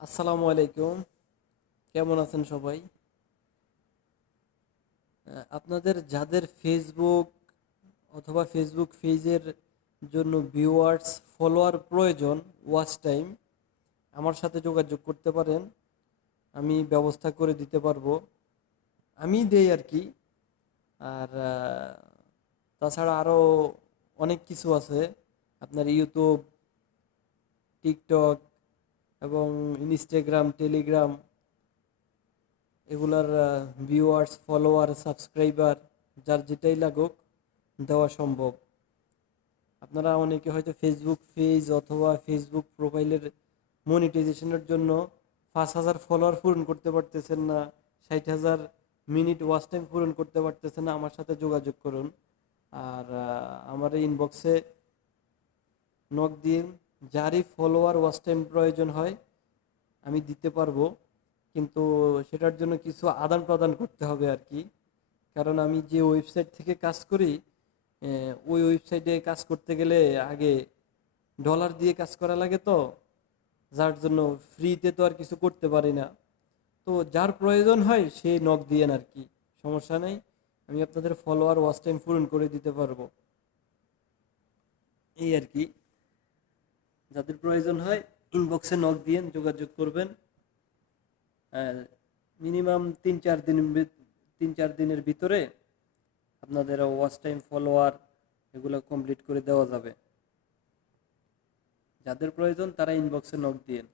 আসসালামু আলাইকুম। কেমন আছেন সবাই? আপনাদের যাদের ফেসবুক অথবা ফেসবুক পেজের জন্য ভিউয়ার্স ফলোয়ার প্রয়োজন ওয়াচ টাইম আমার সাথে যোগাযোগ করতে পারেন। আমি ব্যবস্থা করে দিতে পারব। আমি দেই আর কি। আর তাছাড়া আরও অনেক কিছু আছে। আপনার ইউটিউব টিকটক এবং ইনস্টাগ্রাম টেলিগ্রাম এগুলার ভিউয়ার্স ফলোয়ার সাবস্ক্রাইবার যার যেটাই লাগুক, দেওয়া সম্ভব। আপনারা অনেকে হয়তো ফেসবুক পেজ অথবা ফেসবুক প্রোফাইলের মনিটাইজেশনের জন্য পাঁচ হাজার ফলোয়ার পূরণ করতে পারতেছেন না, ষাট হাজার মিনিট ওয়াচ টাইম পূরণ করতে পারতেছেন না, আমার সাথে যোগাযোগ করুন। আর আমার ইনবক্সে নক দিন। যারই ফলোয়ার ওয়াচ টাইম প্রয়োজন হয়, আমি দিতে পারব। কিন্তু সেটার জন্য কিছু আদান প্রদান করতে হবে আর কি। কারণ আমি যে ওয়েবসাইট থেকে কাজ করি ওই ওয়েবসাইটে কাজ করতে গেলে আগে ডলার দিয়ে কাজ করা লাগে তো, যার জন্য ফ্রিতে তো আর কিছু করতে পারি না। তো যার প্রয়োজন হয়, সে নক দিয়েন আর কি। সমস্যা নেই, আমি আপনাদের ফলোয়ার ওয়াচ টাইম পূরণ করে দিতে পারব। এই আর কি। যাদের প্রয়োজন হয় ইনবক্সে নক দিয়েন যোগাযোগ করবেন। মিনিমাম তিন চার দিন তিন চার দিনের ভিতরে আপনাদের ওয়াচ টাইম ফলোয়ার এগুলো কমপ্লিট করে দেওয়া যাবে। যাদের প্রয়োজন তারা ইনবক্সে নক দিয়েন